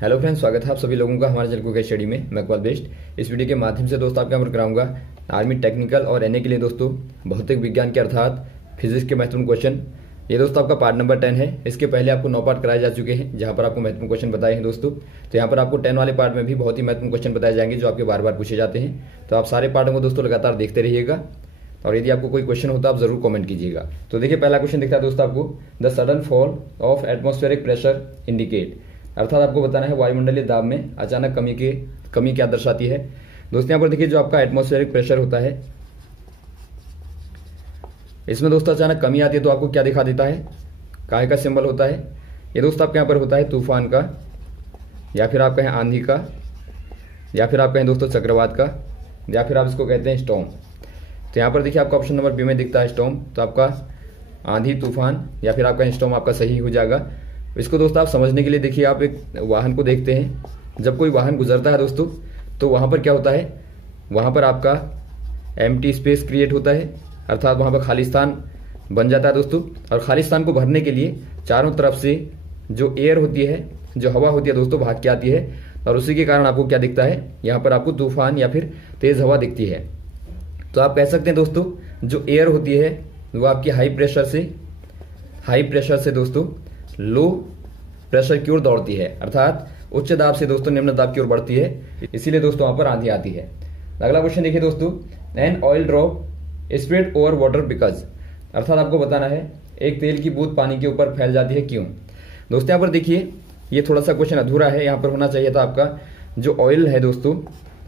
Hello friends, स्वागत है आप सभी लोगों का हमारे चैनल को स्टडी में। मैं इकबाल बेस्ट। इस वीडियो के माध्यम से दोस्तों आपके यहाँ पर कराऊंगा आर्मी टेक्निकल और एनए के लिए दोस्तों भौतिक विज्ञान के अर्थात फिजिक्स के महत्वपूर्ण क्वेश्चन। ये दोस्तों आपका पार्ट नंबर 10 है। इसके पहले आपको 9 पार्ट कराए जा चुके हैं जहाँ पर आपको महत्वपूर्ण क्वेश्चन बताए हैं दोस्तों। तो यहाँ पर आपको 10 वाले पार्ट में भी बहुत ही महत्वपूर्ण क्वेश्चन बताए जाएंगे जो आपके बार बार पूछे जाते हैं। तो आप सारे पार्टों को दोस्तों लगातार देखते रहिएगा और यदि आपको कोई क्वेश्चन होता है आप जरूर कमेंट कीजिएगा। तो देखिए पहला क्वेश्चन दिखता है दोस्तों आपको, the sudden fall of atmospheric pressure indicate, अर्थात आपको बताना है वायुमंडलीय दाब में अचानक कमी क्या दर्शाती है। दोस्तों यहाँ पर देखिए जो आपका एटमॉस्फेरिक प्रेशर होता है इसमें दोस्तों अचानक कमी आती है तो आपको क्या दिखा देता है, काहे का सिंबल होता है। ये दोस्तों आपके यहाँ पर होता है तूफान का, या फिर आप कहें आंधी का, या फिर आप कहें दोस्तों चक्रवात का, या फिर आप इसको कहते हैं स्टॉर्म। तो यहाँ पर देखिए आपका ऑप्शन नंबर बी में दिखता है स्टॉर्म। तो आपका आंधी, तूफान या फिर आपका स्टॉर्म आपका सही हो जाएगा। इसको दोस्तों आप समझने के लिए देखिए आप एक वाहन को देखते हैं। जब कोई वाहन गुजरता है दोस्तों तो वहाँ पर क्या होता है, वहाँ पर आपका एम्प्टी स्पेस क्रिएट होता है, अर्थात वहाँ पर खाली स्थान बन जाता है दोस्तों। और खाली स्थान को भरने के लिए चारों तरफ से जो एयर होती है, जो हवा होती है दोस्तों भाग के आती है और उसी के कारण आपको क्या दिखता है, यहाँ पर आपको तूफान या फिर तेज हवा दिखती है। तो आप कह सकते हैं दोस्तों जो एयर होती है वो आपकी हाई प्रेशर से दोस्तों लो प्रेशर की ओर दौड़ती है, अर्थात उच्च दाब से दोस्तों निम्न दाब की ओर बढ़ती है। इसीलिए दोस्तों वहां पर आंधी आती है। अगला क्वेश्चन देखिए दोस्तों, an oil drop spread over water because, अर्थात आपको बताना है एक तेल की बूंद पानी के ऊपर फैल जाती है क्यों। दोस्तों यहाँ पर देखिए ये थोड़ा सा क्वेश्चन अधूरा है, यहाँ पर होना चाहिए था आपका जो ऑयल है दोस्तों,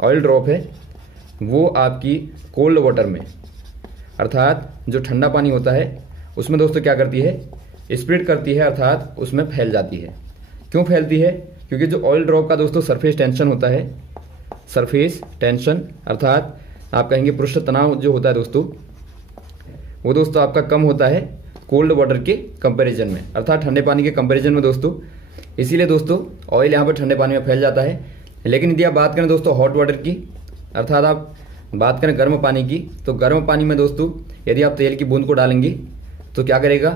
ऑयल ड्रॉप है वो आपकी कोल्ड वाटर में, अर्थात जो ठंडा पानी होता है उसमें दोस्तों क्या करती है, स्प्रेड करती है, अर्थात उसमें फैल जाती है। क्यों फैलती है, क्योंकि जो ऑयल ड्रॉप का दोस्तों सरफेस टेंशन होता है, सरफेस टेंशन अर्थात आप कहेंगे पृष्ठ तनाव जो होता है दोस्तों वो दोस्तों आपका कम होता है कोल्ड वाटर के कंपैरिजन में, अर्थात ठंडे पानी के कंपैरिजन में दोस्तों। इसीलिए दोस्तों ऑयल यहाँ पर ठंडे पानी में फैल जाता है। लेकिन यदि आप बात करें दोस्तों हॉट वाटर की, अर्थात आप बात करें गर्म पानी की, तो गर्म पानी में दोस्तों यदि आप तेल की बूंद को डालेंगे तो क्या करेगा,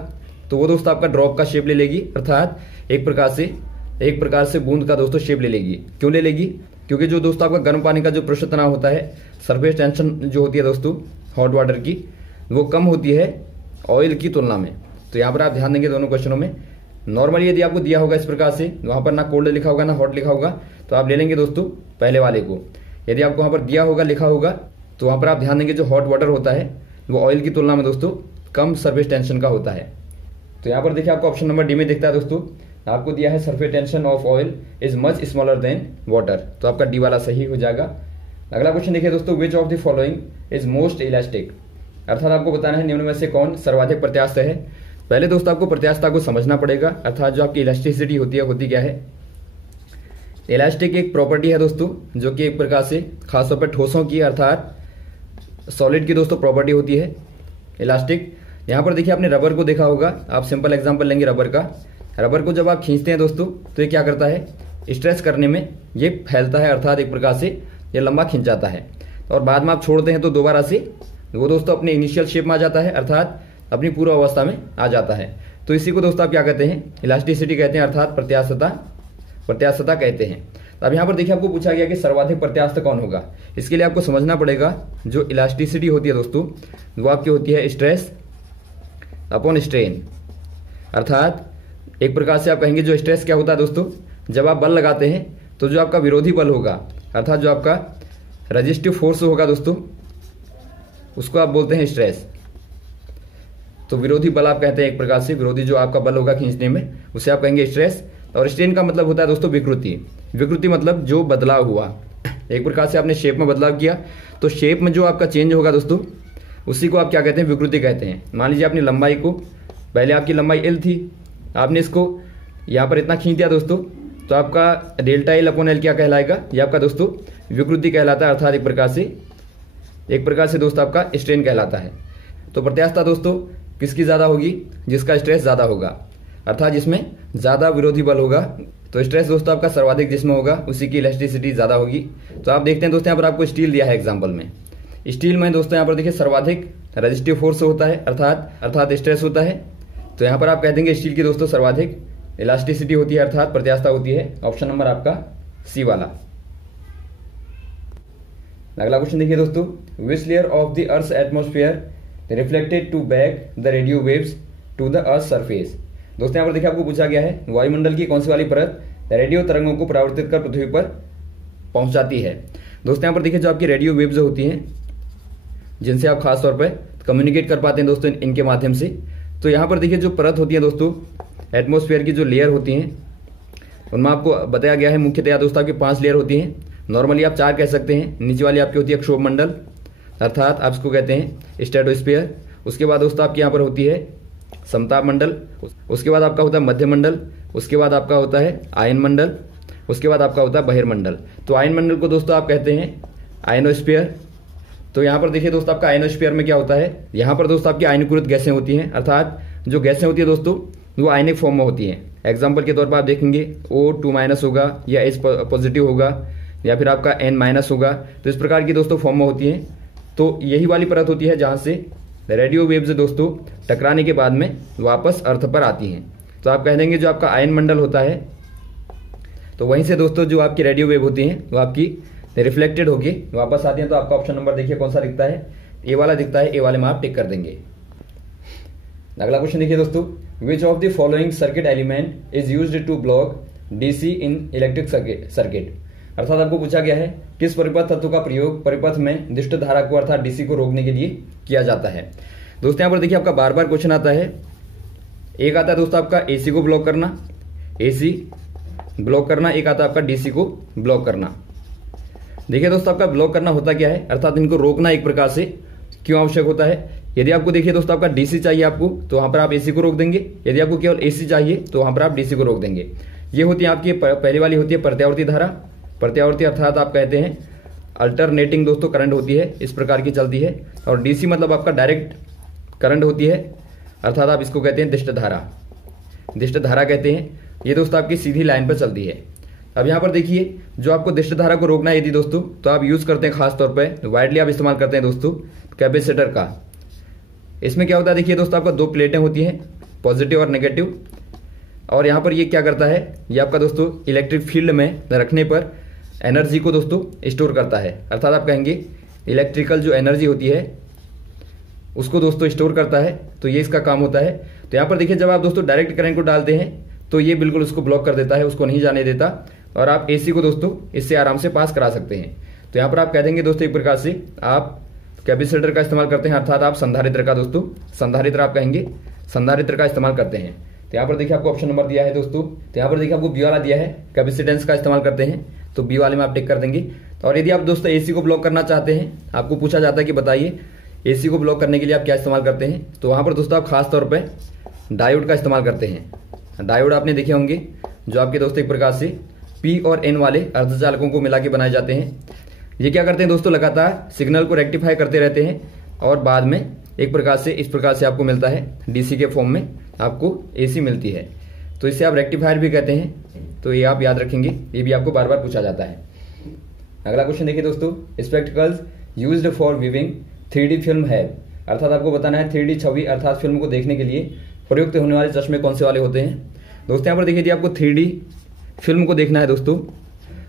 तो वो दोस्तों आपका ड्रॉप का शेप ले लेगी, अर्थात एक प्रकार से बूंद का दोस्तों शेप ले लेगी। क्यों ले लेगी, क्योंकि जो दोस्तों आपका गर्म पानी का जो पृष्ठ तनाव होता है, सरफेस टेंशन जो होती है दोस्तों हॉट वाटर की, वो कम होती है ऑयल की तुलना में। तो यहाँ पर आप ध्यान देंगे दोनों क्वेश्चनों में। नॉर्मली यदि आपको दिया होगा इस प्रकार से, वहां पर ना कोल्ड लिखा होगा ना हॉट लिखा होगा, तो आप ले लेंगे दोस्तों पहले वाले को। यदि आपको वहां पर दिया होगा लिखा होगा तो वहां पर आप ध्यान देंगे जो हॉट वाटर होता है वो ऑयल की तुलना में दोस्तों कम सरफेस टेंशन का होता है। तो यहाँ पर देखिए आपको ऑप्शन नंबर डी में दिखता है दोस्तों, आपको दिया है surface tension of oil is much smaller than water, तो आपका डी वाला सही हो जाएगा। अगला क्वेश्चन देखिए दोस्तों, which of the following is most elastic, अर्थात आपको बताना है निम्न में से कौन सर्वाधिक प्रत्यास्थ है। पहले दोस्तों आपको प्रत्यास्थता को समझना पड़ेगा, अर्थात जो आपकी इलास्टिसिटी होती क्या है। इलास्टिक एक प्रॉपर्टी है दोस्तों जो कि एक प्रकार से खासतौर पर ठोसों की अर्थात सॉलिड की दोस्तों प्रॉपर्टी होती है इलास्टिक। यहाँ पर देखिए आपने रबर को देखा होगा, आप सिंपल एग्जांपल लेंगे रबर का। रबर को जब आप खींचते हैं दोस्तों तो ये क्या करता है, स्ट्रेच करने में ये फैलता है, अर्थात एक प्रकार से ये लंबा खींच जाता है और बाद में आप छोड़ते हैं तो दोबारा से वो दोस्तों अपने इनिशियल शेप में आ जाता है, अर्थात अपनी पूर्व अवस्था में आ जाता है। तो इसी को दोस्तों आप क्या कहते हैं, इलास्टिसिटी कहते हैं, अर्थात प्रत्यास्थता कहते हैं। अब यहाँ पर देखिए आपको पूछा गया कि सर्वाधिक प्रत्यास्थ कौन होगा। इसके लिए आपको समझना पड़ेगा जो इलास्टिसिटी होती है दोस्तों वो आपकी होती है स्ट्रेस अपॉन स्ट्रेन, अर्थात एक प्रकार से आप कहेंगे जो स्ट्रेस क्या होता है दोस्तों, जब आप बल लगाते हैं तो जो आपका विरोधी बल होगा, अर्थात जो आपका रेजिस्टिव फोर्स होगा दोस्तों उसको आप बोलते हैं स्ट्रेस। तो विरोधी बल आप कहते हैं एक प्रकार से, विरोधी जो आपका बल होगा खींचने में उसे आप कहेंगे स्ट्रेस। और स्ट्रेन का मतलब होता है दोस्तों विकृति मतलब जो बदलाव हुआ, एक प्रकार से आपने शेप में बदलाव किया तो शेप में जो आपका चेंज होगा दोस्तों उसी को आप क्या कहते हैं, विकृति कहते हैं। मान लीजिए आपने लंबाई को, पहले आपकी लंबाई एल थी, आपने इसको यहाँ पर इतना खींच दिया दोस्तों तो आपका डेल्टा एल अपॉन एल क्या कहलाएगा, ये आपका दोस्तों विकृति कहलाता है, अर्थात एक प्रकार से दोस्तों आपका स्ट्रेन कहलाता है। तो प्रत्यास्थता दोस्तों किसकी ज्यादा होगी, जिसका स्ट्रेस ज्यादा होगा, अर्थात जिसमें ज्यादा विरोधी बल होगा। तो स्ट्रेस दोस्तों आपका सर्वाधिक जिसमें होगा उसी की इलास्टिसिटी ज्यादा होगी। तो आप देखते हैं दोस्तों यहाँ पर आपको स्टील दिया है एग्जाम्पल में, स्टील में दोस्तों यहाँ पर देखिए सर्वाधिक रेजिस्टिव फोर्स होता है, अर्थात स्ट्रेस होता है। तो यहाँ पर आप कह देंगे स्टील की दोस्तों सर्वाधिक इलास्टिसिटी होती है अर्थात प्रत्यास्थता होती है। ऑप्शन नंबर आपका सी वाला। अगला क्वेश्चन देखिए दोस्तों, which layer of the earth atmosphere reflected to back the radio waves to the earth surface. दोस्तों यहाँ पर देखिए आपको पूछा गया है वायुमंडल की कौन सी वाली परत रेडियो तरंगों को परावर्तित कर पृथ्वी पर पहुंचाती है। दोस्तों यहाँ पर देखिए जो आपकी रेडियो वेव्स होती हैं जिनसे आप खास तौर पर कम्युनिकेट कर पाते हैं दोस्तों इनके माध्यम से, तो यहाँ पर देखिए जो परत होती है दोस्तों एटमॉस्फेयर की जो लेयर होती हैं उनमें आपको बताया गया है मुख्यतया दोस्तों आपकी 5 लेयर होती हैं। नॉर्मली आप 4 कह सकते हैं। नीचे वाली आपकी होती है क्षोभमंडल अर्थात आप इसको कहते हैं स्ट्रेटोस्फीयर। उसके बाद दोस्तों आपके यहाँ पर होती है समताप मंडल। उसके बाद आपका होता है मध्य मंडल। उसके बाद आपका होता है आयन मंडल। उसके बाद आपका होता है बहिर्मंडल। तो आयन मंडल को दोस्तों आप कहते हैं आयनोस्फीयर। तो यहाँ पर देखिए दोस्तों आपका आयनोस्फीयर में क्या होता है, यहाँ पर दोस्तों आपकी आयनीकृत गैसें होती हैं अर्थात जो गैसें होती है दोस्तों वो आयनिक फॉर्म में होती हैं। एग्जाम्पल के तौर पर आप देखेंगे O2- होगा या H पॉजिटिव होगा या फिर आपका N- होगा। तो इस प्रकार की दोस्तों फॉर्म में होती हैं। तो यही वाली परत होती है जहाँ से रेडियो वेव्स दोस्तों टकराने के बाद में वापस अर्थ पर आती हैं। तो आप कह देंगे जो आपका आयन मंडल होता है तो वहीं से दोस्तों जो आपकी रेडियो वेव होती हैं वो आपकी रिफ्लेक्टेड होके वापस आती हैं। तो आपका ऑप्शन नंबर देखिए कौन सा दिखता है, ए वाला दिखता है। ए वाले में आप टिक कर देंगे। अगला क्वेश्चन देखिए दोस्तों, which of the following circuit element is used to block DC in electric circuit. अर्थात आपको पूछा गया है किस परिपथ तत्व का प्रयोग परिपथ में दिष्ट धारा को अर्थात डीसी को रोकने के लिए किया जाता है। दोस्तों यहाँ पर देखिए आपका बार बार क्वेश्चन आता है। एक आता है दोस्तों आपका एसी को ब्लॉक करना, एसी ब्लॉक करना। एक आता है आपका डीसी को ब्लॉक करना। देखिए दोस्तों आपका ब्लॉक करना होता क्या है अर्थात इनको रोकना एक प्रकार से क्यों आवश्यक होता है। यदि आपको देखिए दोस्तों आपका डीसी चाहिए आपको तो वहां पर आप एसी को रोक देंगे। यदि आपको केवल एसी चाहिए तो वहां पर आप डीसी को रोक देंगे। ये होती है आपकी पहली वाली होती है प्रत्यावर्ती धारा। प्रत्यावर्ती अर्थात आप कहते हैं अल्टरनेटिंग दोस्तों करंट होती है, इस प्रकार की चलती है। और डीसी मतलब आपका डायरेक्ट करंट होती है अर्थात आप इसको कहते हैं दिष्ट धारा। दिष्ट धारा कहते हैं। ये दोस्तों आपकी सीधी लाइन पर चलती है। अब यहाँ पर देखिए जो आपको दिष्ट धारा को रोकना है यदि दोस्तों तो आप यूज करते हैं खास तौर पर वाइडली आप इस्तेमाल करते हैं दोस्तों कैपेसिटर का। इसमें क्या होता है देखिए दोस्तों आपका 2 प्लेटें होती हैं पॉजिटिव और नेगेटिव। और यहाँ पर ये क्या करता है, ये आपका दोस्तों इलेक्ट्रिक फील्ड में रखने पर एनर्जी को दोस्तों स्टोर करता है अर्थात आप कहेंगे इलेक्ट्रिकल जो एनर्जी होती है उसको दोस्तों स्टोर करता है। तो ये इसका काम होता है। तो यहाँ पर देखिए जब आप दोस्तों डायरेक्ट करंट को डालते हैं तो ये बिल्कुल उसको ब्लॉक कर देता है, उसको नहीं जाने देता। और आप एसी को दोस्तों इससे आराम से पास करा सकते हैं। तो यहाँ पर आप कह देंगे दोस्तों एक प्रकार से आप कैपेसिटर का इस्तेमाल करते हैं अर्थात आप संधारित्र का दोस्तों संधारित्र आप कहेंगे संधारित्र का इस्तेमाल करते हैं। तो यहाँ पर देखिए आपको ऑप्शन नंबर दिया है दोस्तों। तो यहाँ पर देखिए आपको बी वाला दिया है कैपेसिटेंस का इस्तेमाल करते हैं तो बी वाले में आप टिक कर देंगे। और यदि आप दोस्तों एसी को ब्लॉक करना चाहते हैं, आपको पूछा जाता है कि बताइए एसी को ब्लॉक करने के लिए आप क्या इस्तेमाल करते हैं, तो वहां पर दोस्तों आप खास तौर पर डायोड का इस्तेमाल करते हैं। डायोड आपने देखे होंगे जो आपके दोस्तों एक प्रकार से पी और एन वाले अर्धचालकों को मिला के बनाए जाते हैं। ये क्या करते हैं दोस्तों लगातार सिग्नल को रेक्टिफाई करते रहते हैं और बाद में एक प्रकार से इस प्रकार से आपको मिलता है डीसी के फॉर्म में आपको एसी मिलती है। तो इसे आप रेक्टिफायर भी कहते हैं। तो ये आप याद रखेंगे, ये भी आपको बार बार पूछा जाता है। अगला क्वेश्चन देखिए दोस्तों, spectacles used for viewing 3D film है। अर्थात आपको बताना है 3D छवि अर्थात फिल्म को देखने के लिए प्रयुक्त होने वाले चश्मे कौन से वाले होते हैं। दोस्तों यहाँ पर देखिए यदि आपको 3D फिल्म को देखना है दोस्तों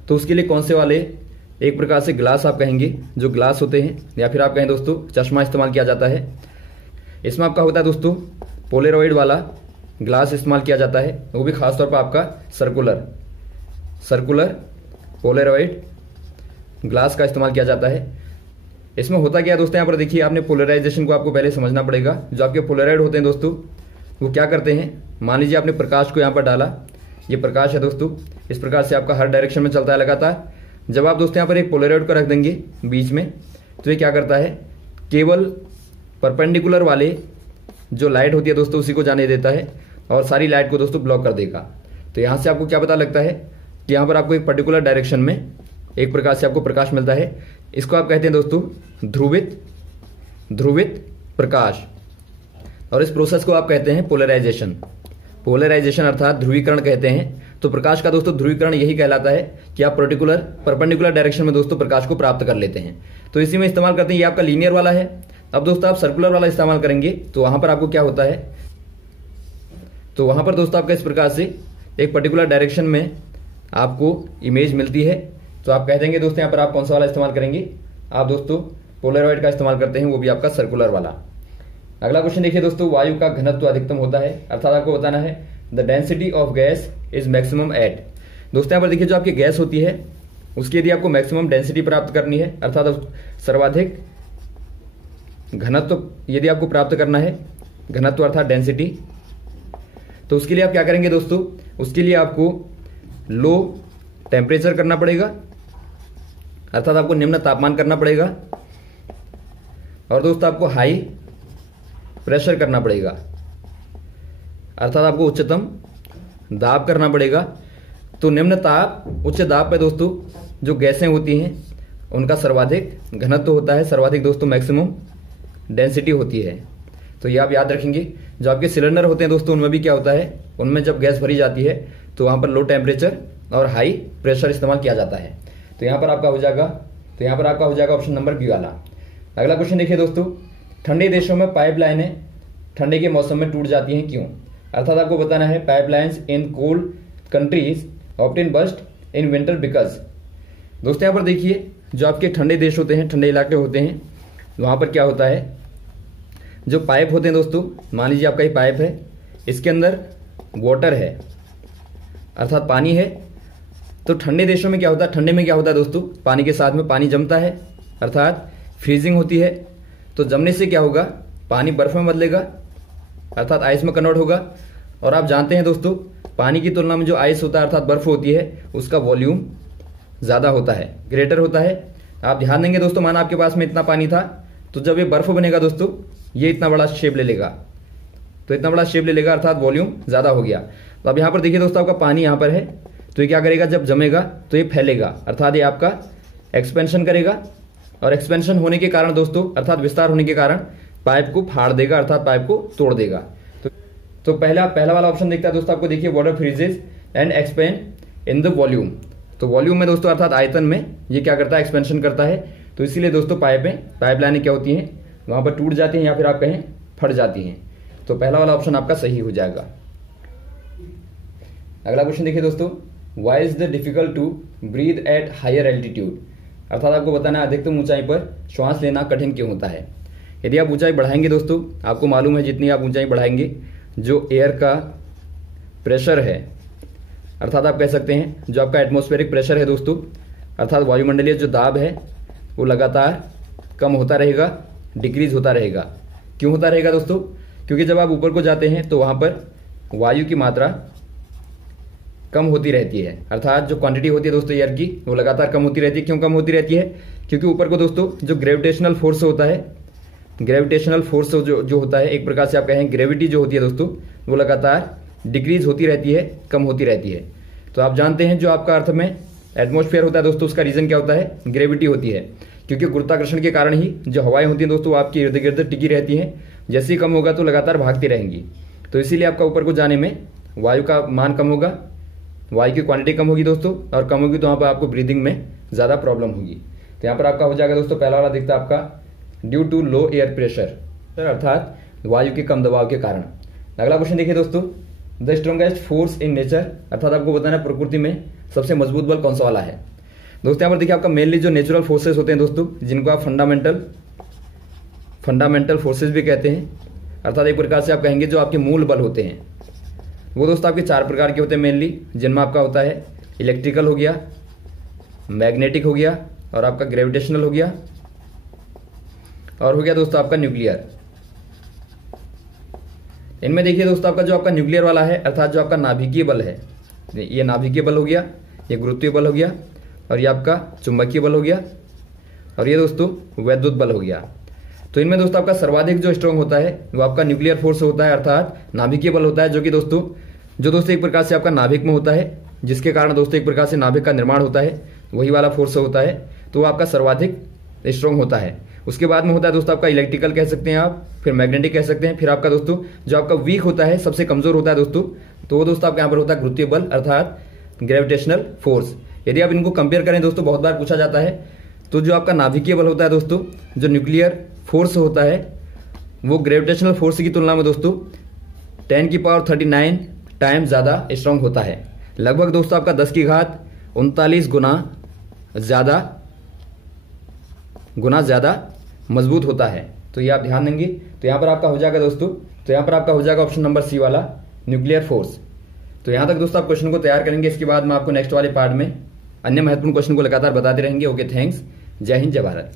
तो उसके लिए कौन से वाले एक प्रकार से ग्लास आप कहेंगे जो ग्लास होते हैं या फिर आप कहें दोस्तों चश्मा इस्तेमाल किया जाता है। इसमें आपका होता है दोस्तों पोलेरॉइड वाला ग्लास इस्तेमाल किया जाता है, वो भी खासतौर पर आपका सर्कुलर पोलेरॉइड ग्लास का इस्तेमाल किया जाता है। इसमें होता क्या है दोस्तों, यहाँ पर देखिए आपने पोलराइजेशन को आपको पहले समझना पड़ेगा। जो आपके पोलराइड होते हैं दोस्तों वो क्या करते हैं, मान लीजिए आपने प्रकाश को यहाँ पर डाला, ये प्रकाश है दोस्तों, इस प्रकार से आपका हर डायरेक्शन में चलता है लगातार। जब आप दोस्तों यहाँ पर एक पोलराइड को रख देंगे बीच में तो ये क्या करता है, केवल परपेंडिकुलर वाले जो लाइट होती है दोस्तों उसी को जाने देता है और सारी लाइट को दोस्तों ब्लॉक कर देगा। तो यहाँ से आपको क्या पता लगता है कि यहाँ पर आपको एक पर्टिकुलर डायरेक्शन में एक प्रकार से आपको प्रकाश मिलता है। इसको आप कहते हैं दोस्तों ध्रुवित प्रकाश। और इस प्रोसेस को आप कहते हैं पोलराइजेशन अर्थात ध्रुवीकरण कहते हैं। तो प्रकाश का दोस्तों ध्रुवीकरण यही कहलाता है कि आप परपेंडिकुलर डायरेक्शन में दोस्तों प्रकाश को प्राप्त कर लेते हैं। तो इसी में इस्तेमाल करते हैं। ये आपका लीनियर वाला है। अब दोस्तों आप सर्कुलर वाला इस्तेमाल करेंगे तो वहां पर आपको क्या होता है, तो वहां पर दोस्तों आपका इस प्रकार से एक पर्टिकुलर डायरेक्शन में आपको इमेज मिलती है, तो आप कह देंगे दोस्तों यहाँ पर आप कौन सा वाला इस्तेमाल करेंगे, आप दोस्तों पोलराइड का इस्तेमाल करते हैं, वो भी आपका सर्कुलर वाला। अगला क्वेश्चन देखिए दोस्तों, वायु का घनत्व अधिकतम होता है, अर्थात आपको बताना है the density of gas is maximum at. दोस्तों यहाँ पर देखिए जो आपकी गैस होती है उसकी यदि आपको मैक्सिमम डेंसिटी प्राप्त करनी है, अर्थात सर्वाधिक घनत्व यदि आपको प्राप्त करना है, घनत्व अर्थात डेंसिटी, तो उसके लिए आप क्या करेंगे दोस्तों, उसके लिए आपको लो टेम्परेचर करना पड़ेगा, अर्थात आपको निम्न तापमान करना पड़ेगा, और दोस्तों आपको हाई प्रेशर करना पड़ेगा, अर्थात आपको उच्चतम दाब करना पड़ेगा। तो निम्न ताप उच्च दाब पे दोस्तों जो गैसें होती हैं उनका सर्वाधिक घनत्व होता है, सर्वाधिक दोस्तों मैक्सिमम डेंसिटी होती है। तो ये आप याद रखेंगे। जो आपके सिलेंडर होते हैं दोस्तों उनमें भी क्या होता है, उनमें जब गैस भरी जाती है तो वहां पर लो टेम्परेचर और हाई प्रेशर इस्तेमाल किया जाता है। तो यहाँ पर आपका हो जाएगा ऑप्शन नंबर बी वाला। अगला क्वेश्चन देखिए दोस्तों, ठंडे देशों में पाइपलाइनें ठंडे के मौसम में टूट जाती हैं क्यों, अर्थात आपको बताना है pipelines in cold countries often burst in winter because. दोस्तों यहाँ पर देखिए जो आपके ठंडे देश होते हैं, ठंडे इलाके होते हैं, वहां पर क्या होता है, जो पाइप होते हैं दोस्तों, मान लीजिए आपका ये पाइप है, इसके अंदर वाटर है अर्थात पानी है। तो ठंडे देशों में क्या होता है, ठंडे में क्या होता है दोस्तों, पानी के साथ में पानी जमता है अर्थात फ्रीजिंग होती है। तो जमने से क्या होगा, पानी बर्फ में बदलेगा अर्थात आइस में कन्वर्ट होगा। और आप जानते हैं दोस्तों पानी की तुलना में जो आइस होता है अर्थात बर्फ होती है उसका वॉल्यूम ज्यादा होता है, ग्रेटर होता है। आप ध्यान देंगे दोस्तों, माना आपके पास में इतना पानी था, तो जब ये बर्फ बनेगा दोस्तों ये इतना बड़ा शेप ले लेगा, तो इतना बड़ा शेप ले लेगा अर्थात वॉल्यूम ज्यादा हो गया। तो अब यहाँ पर देखिए दोस्तों आपका पानी यहाँ पर है, तो ये क्या करेगा, जब जमेगा तो ये फैलेगा अर्थात ये आपका एक्सपेंशन करेगा, और एक्सपेंशन होने के कारण दोस्तों अर्थात विस्तार होने के कारण पाइप को फाड़ देगा अर्थात पाइप को तोड़ देगा। तो पहला वाला ऑप्शन देखता है दोस्तों आपको, देखिए water फ्रीजेज and expand in the volume. तो वॉल्यूम में दोस्तों अर्थात आयतन में ये क्या करता है, एक्सपेंशन करता है। तो इसीलिए दोस्तों पाइपलाइनें क्या होती हैं, वहां पर टूट जाती हैं या फिर आप कहें फट जाती हैं। तो पहला वाला ऑप्शन आपका सही हो जाएगा। अगला क्वेश्चन देखिए दोस्तों, why is the difficult to breathe at higher altitude, अर्थात आपको बताना है अधिकतम ऊंचाई पर श्वास लेना कठिन क्यों होता है। यदि आप ऊंचाई बढ़ाएंगे दोस्तों, आपको मालूम है जितनी आप ऊंचाई बढ़ाएंगे जो एयर का प्रेशर है, अर्थात आप कह सकते हैं जो आपका एटमॉस्फेरिक प्रेशर है दोस्तों, अर्थात वायुमंडलीय जो दाब है वो लगातार कम होता रहेगा, डिक्रीज होता रहेगा। क्यों होता रहेगा दोस्तों, क्योंकि जब आप ऊपर को जाते हैं तो वहां पर वायु की मात्रा कम होती रहती है, अर्थात जो क्वांटिटी होती है दोस्तों एयर की वो लगातार कम होती रहती है। क्यों कम होती रहती है, क्योंकि ऊपर को दोस्तों जो ग्रेविटेशनल फोर्स होता है, ग्रेविटेशनल फोर्स जो होता है, एक प्रकार से आप कहें ग्रेविटी जो होती है दोस्तों, वो लगातार डिक्रीज होती रहती है, कम होती रहती है। तो आप जानते हैं जो आपका अर्थ में एटमॉस्फेयर होता है दोस्तों, उसका रीजन क्या होता है, ग्रेविटी होती है। क्योंकि गुरुत्वाकर्षण के कारण ही जो हवाएं होती हैं दोस्तों वो आपके इर्द गिर्द टिकी रहती हैं, जैसे ही कम होगा तो लगातार भागती रहेंगी। तो इसीलिए आपका ऊपर को जाने में वायु का मान कम होगा, वायु की क्वांटिटी कम होगी दोस्तों, और कम होगी तो वहां पर आपको ब्रीदिंग में ज्यादा प्रॉब्लम होगी। तो यहाँ पर आपका हो जाएगा दोस्तों पहला वाला दिखता है आपका due to low air pressure, अर्थात वायु के कम दबाव के कारण। अगला क्वेश्चन देखिए दोस्तों, the strongest force in nature, अर्थात आपको बताना प्रकृति में सबसे मजबूत बल कौन सा वाला है। दोस्तों यहाँ पर देखिए आपका मेनली जो नेचुरल फोर्सेस होते हैं दोस्तों, जिनको आप फंडामेंटल फोर्सेस भी कहते हैं, अर्थात एक प्रकार से आप कहेंगे जो आपके मूल बल होते हैं, वो दोस्तों आपके 4 प्रकार के होते हैं मेनली, जिनमें आपका होता है इलेक्ट्रिकल हो गया, मैग्नेटिक हो गया, और आपका ग्रेविटेशनल हो गया, और हो गया दोस्तों आपका न्यूक्लियर। इनमें देखिए दोस्तों आपका जो आपका न्यूक्लियर वाला है, अर्थात जो आपका नाभिकीय बल है, ये नाभिकीय बल हो गया, ये गुरुत्वीय बल हो गया, और ये आपका चुंबकीय बल हो गया, और ये दोस्तों वैद्युत बल हो गया। तो इनमें दोस्तों आपका सर्वाधिक जो स्ट्रांग होता है वो आपका न्यूक्लियर फोर्स होता है, अर्थात नाभिकीय बल होता है, जो कि दोस्तों एक प्रकार से आपका नाभिक में होता है, जिसके कारण दोस्तों एक प्रकार से नाभिक का निर्माण होता है, वही वाला फोर्स होता है। तो वो आपका सर्वाधिक स्ट्रांग होता है। उसके बाद में होता है दोस्तों आपका इलेक्ट्रिकल कह सकते हैं आप, फिर मैग्नेटिक कह सकते हैं, फिर आपका दोस्तों जो आपका वीक होता है, सबसे कमजोर होता है दोस्तों, तो वो दोस्तों आपका यहाँ पर होता है गुरुत्वीय बल अर्थात ग्रेविटेशनल फोर्स। यदि आप इनको कंपेयर करें दोस्तों, बहुत बार पूछा जाता है, तो जो आपका नाभिकीय बल होता है दोस्तों, जो न्यूक्लियर फोर्स होता है, वो ग्रेविटेशनल फोर्स की तुलना में दोस्तों 10 की पावर 39 टाइम ज़्यादा स्ट्रांग होता है। लगभग दोस्तों आपका 10 की घात 39 गुना ज़्यादा मजबूत होता है। तो ये आप ध्यान देंगे। तो यहाँ पर आपका हो जाएगा दोस्तों, तो यहाँ पर आपका हो जाएगा ऑप्शन नंबर सी वाला, न्यूक्लियर फोर्स। तो यहाँ तक दोस्तों आप क्वेश्चन को तैयार करेंगे। इसके बाद मैं आपको नेक्स्ट वाले पार्ट में अन्य महत्वपूर्ण क्वेश्चन को लगातार बताते रहेंगे। Okay, thanks. जय हिंद, जय भारत।